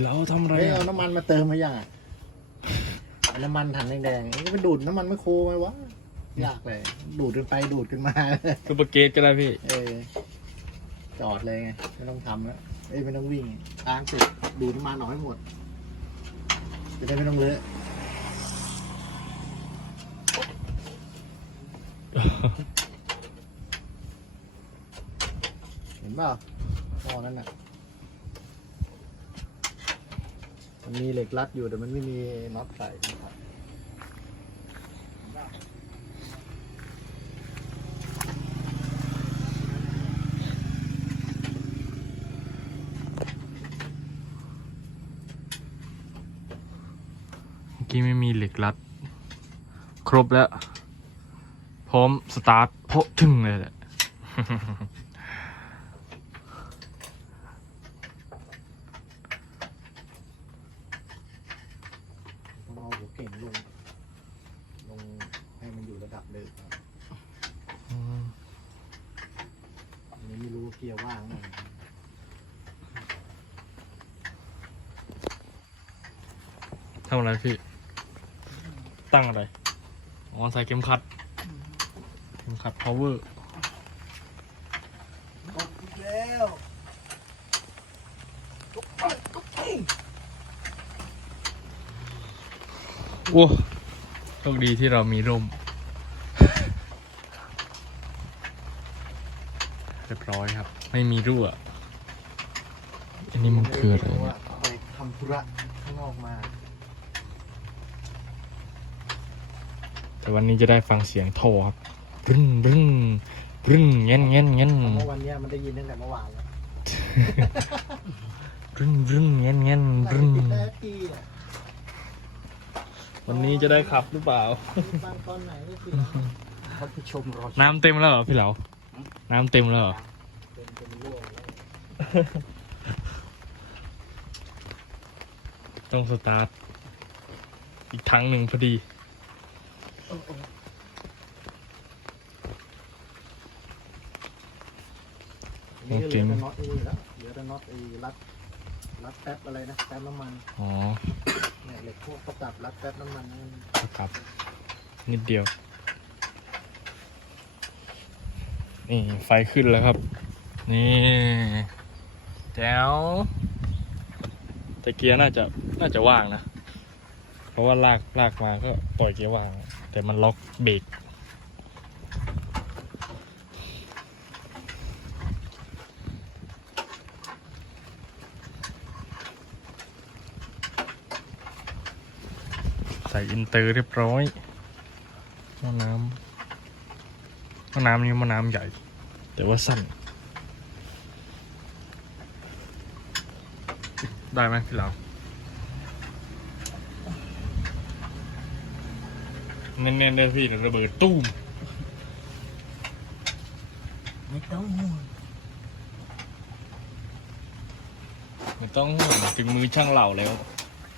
พี่เราทำอะไรเฮ้ยอะเอาน้ำมันมาเติมมาอย่างอะเอาน้ำมันถังแดงๆนี่มันดูดน้ำมันไม่โคไหมวะยากเลย ดูดกันไปดูดกันมา ซูเปอร์เกตก็ได้พี่ เออจอดเลยไงไม่ต้องทำแล้วเอ้ยไม่ต้องวิ่งล้างเสร็จดูดน้ำมันออกให้หมดจะได้ไม่ต้องเลอะเห็นเปล่าพอนั่นน่ะ มันมีเหล็กรัดอยู่แต่มันไม่มีน็อตใส่เมื่อกี้ไม่มีเหล็กรัด ครบแล้ว พร้อมสตาร์ทโพะถึงเลยแหละ ต้องเอาหัวเก่งลง ลงให้มันอยู่ระดับเดิมครับอันนี้ไม่รู้ว่าเกียร์ว่างไหมทำอะไรพี่ ตั้งอะไร อ๋อ ใส่เข็มขัด เข็มขัด power ตกอีกแล้วตกไปตกไป โอ้โชคดีที่เรามีร่มเรียบร้อยครับ ไม่มีรั่ว อันนี้มันคืออะไรเนี่ยไปทำธุระข้างนอกมาแต่วันนี้จะได้ฟังเสียงโทรครับบึ้นบึ้นบึ้นเงี้ยนเงี้ยนเงี้ยนเมื่อวันเนี้ยมันได้ยินตั้งแต่เมื่อวานแล้วบึ้นบึ้นเงี้ยนเงี้ยนบึ้นไหนแท้ทีอะ วันนี้จะได้ขับหรือเปล่าฟังตอนไหนก็คือท่านผู้ชมรอชมน้ำเต็มแล้วเหรอพี่เหลาน้ำเต็มแล้วเหรอเป็นเป็นร่วงแล้วต้องสตาร์ทอีกทั้งหนึ่งพอดีนี่ก็เหโอเคลือแต่น็อตนี่แล้วเหลือแต่น็อตไอ้รัดรัดแป๊บอะไรนะแป๊บน้ำมันอ๋อ เนี่ยเหล็กพวกประกับรัดแป๊บน้ำมันนั่นครับ นิดเดียว นี่ไฟขึ้นแล้วครับ นี่แจ๋วแต่เกียร์น่าจะน่าจะว่างนะ เพราะว่าลากลากมาก็ปล่อยเกียร์ว่าง แต่มันล็อกเบรก ใส่อินเตอร์เรียบร้อยหม้อน้ำหม้อน้ำนี้หม้อน้ำใหญ่ แต่ว่าสั้น ได้ไหมพี่เหลาเน้นๆเลยพี่เดี๋ยวระเบิดตู้มไม่ต้องห่วงไม่ต้องห่วงถึงมือช่างเหล่าแล้ว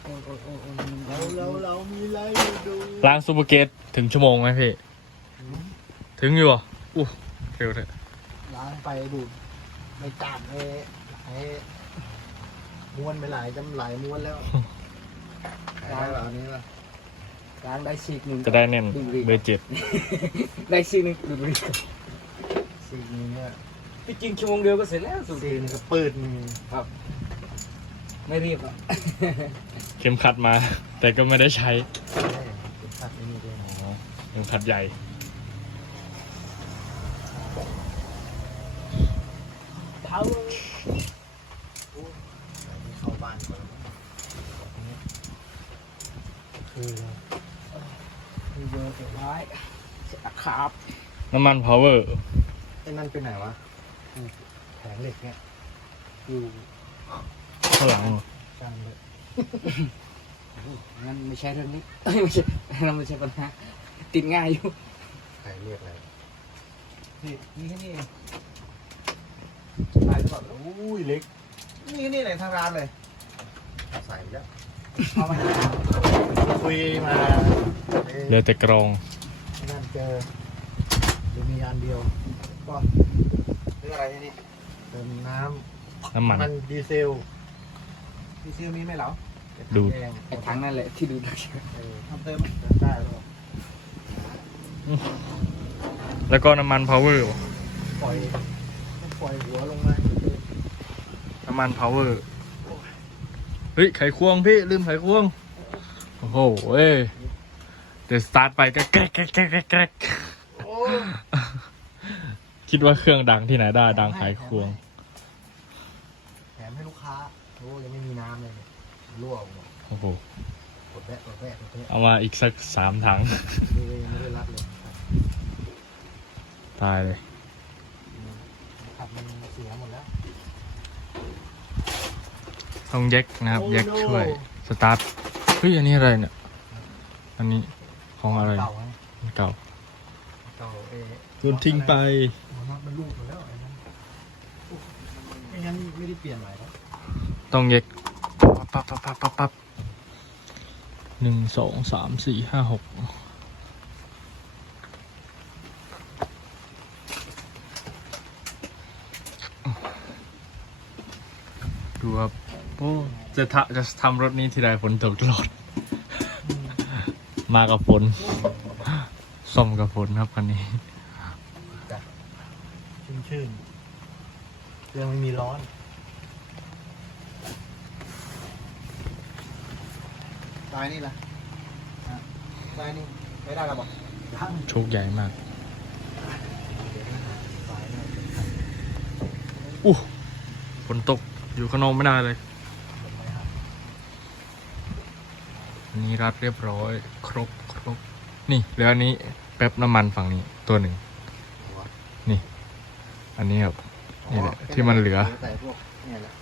เราเราเรามีไรดูล้างซูเปอร์เกตถึงชั่วโมงไหมพี่ ถึงอยู่อะอู้เร็วเถอะล้างไปดูดไม่ตามให้ให้ม้วนไปหลายจำหลายม้วนแล้วล้างแบบนี้ป่ะล้างได้ฉีกหนึ่งจะได้แน่นเบอร์เจ็ดได้ฉีกหนึ่งดูดิสีกหนี้เนี่ย ที่จริงชั่วโมงเดียวก็เสร็จแล้วสุดสีนี้ก็ปืดมือ ไม่รีบหรอกเข็มขัดมา แต่ก็ไม่ได้ใช้เป็นสัตว์ไม่มีด้วยอ๋อเข็มขัดใหญ่ เท้าเข้าบ้านก่อนคือคือเยอะเก็บไว้ขาบน้ำมันพาวเวอร์ไอ้นั่นไปไหนวะแผงเหล็กเนี่ยอยู่ ข้างหลังเหรอจังเลยงั้นไม่ใช่เรื่องนี้เอ้ยไม่ใช่เราไม่ใช่ปัญหาติดง่ายอยู่ใครเรียกอะไรนี่นี่แค่นี้เองใส่ก่อนอุ้ยเล็ก นี่นี่เลยทางร้านเลยใส่แล้วเอามาคุยมาเหลือแต่กรองนั่นเจอจะมีอันเดียวก็เรื่องอะไรนี่เติมน้ำน้ำมัน มันดีเซล มีซื้อมีไหมเหรอดูแดงไอ้ถังนั่นแหละที่ดูดเออทำเติมไหมได้หรอแล้วก็น้ำมันพาวเวอร์ปล่อยต้องปล่อยหัวลงมาน้ำมันพาวเวอร์เฮ้ยไขควงพี่ ลืมไขควง โอ้โหเว้ยเดี๋ยวสตาร์ทไปก็แกรกแกรกแกรกแกรกแกรกโอ้คิดว่าเครื่องดังที่ไหนได้ดังไขควง แถมให้ลูกค้าโอ้ยังไม่มีน้ำเลยเนี่ยรั่วหมดโอ้โหกดแวะกดแวะกดแวะเอามาอีกสักสามถัง นี่ก็ยังไม่ได้รับเลยตายเลยขับมันเสียหมดแล้วต้องแยกนะครับโอ้แยกโน่ช่วยสตาร์ทเฮ้ยอันนี้อะไรเนี่ยอันนี้ของอะไรเก่าไงเก่าเก่าเอโดนทิ้งไป หัวน็อตมันลูกหมดแล้วไอ้นั้นไม่งั้นไม่ได้เปลี่ยนใหม่แล้ว ต้องแยกปั๊บปั๊บปั๊บปั๊บปั๊บหนึ่งสองสามสี่ห้าหกดูครับโอ้จะทะจะทำรถนี้ทีไรฝนตกตลอด มากับฝนซ่อมกับฝนครับคันนี้ชุ่มชื่นเครื่องไม่มีร้อน ตายนี่ล่ะอะตายนี่ไม่ได้หรอบอกยังโชคใหญ่มากตายแน่อู้ฝนตกอยู่ข้างนอกไม่ได้เลยอันนี้รัดเรียบร้อย ครบครบนี่เหลืออันนี้แป๊บน้ำมันฝั่งนี้ตัวหนึ่งนี่ อันนี้ครับนี่แหละที่มันเหลือแต่พวกเนี่ยแหละเพราะ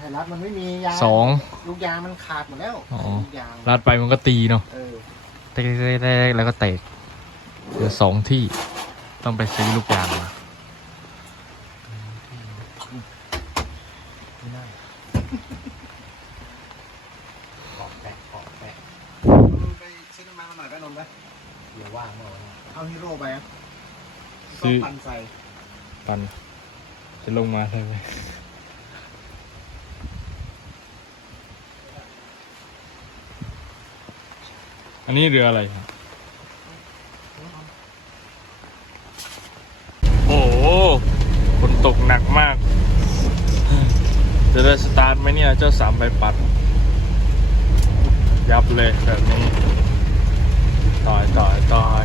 ไทยรัฐมันไม่มียางสองลูกยางมันขาดหมดแล้วอ๋อ ลูกยางรัดไปมันก็ตีเนาะเออแตกๆๆๆแล้วก็แตกเหลือสองที่ต้องไปซื้อลูกยางมาไม่น่าเกาะแปะเกาะแปะไปซื้อน้ำมันมาหน่อยไปนนท์ไปเดี๋ยวว่างเมื่อวานเอาฮีโร่ไปอะซื้อพันใส่ปันจะลงมาใช่ไหม นนี้เรืออะไรครับ โอ้โหฝนตกหนักมาก จะได้สตาร์ทไหมเนี่ย เจ้าสามใบปัด ยับเลยแบบนี้ ต่อยต่อยต่อย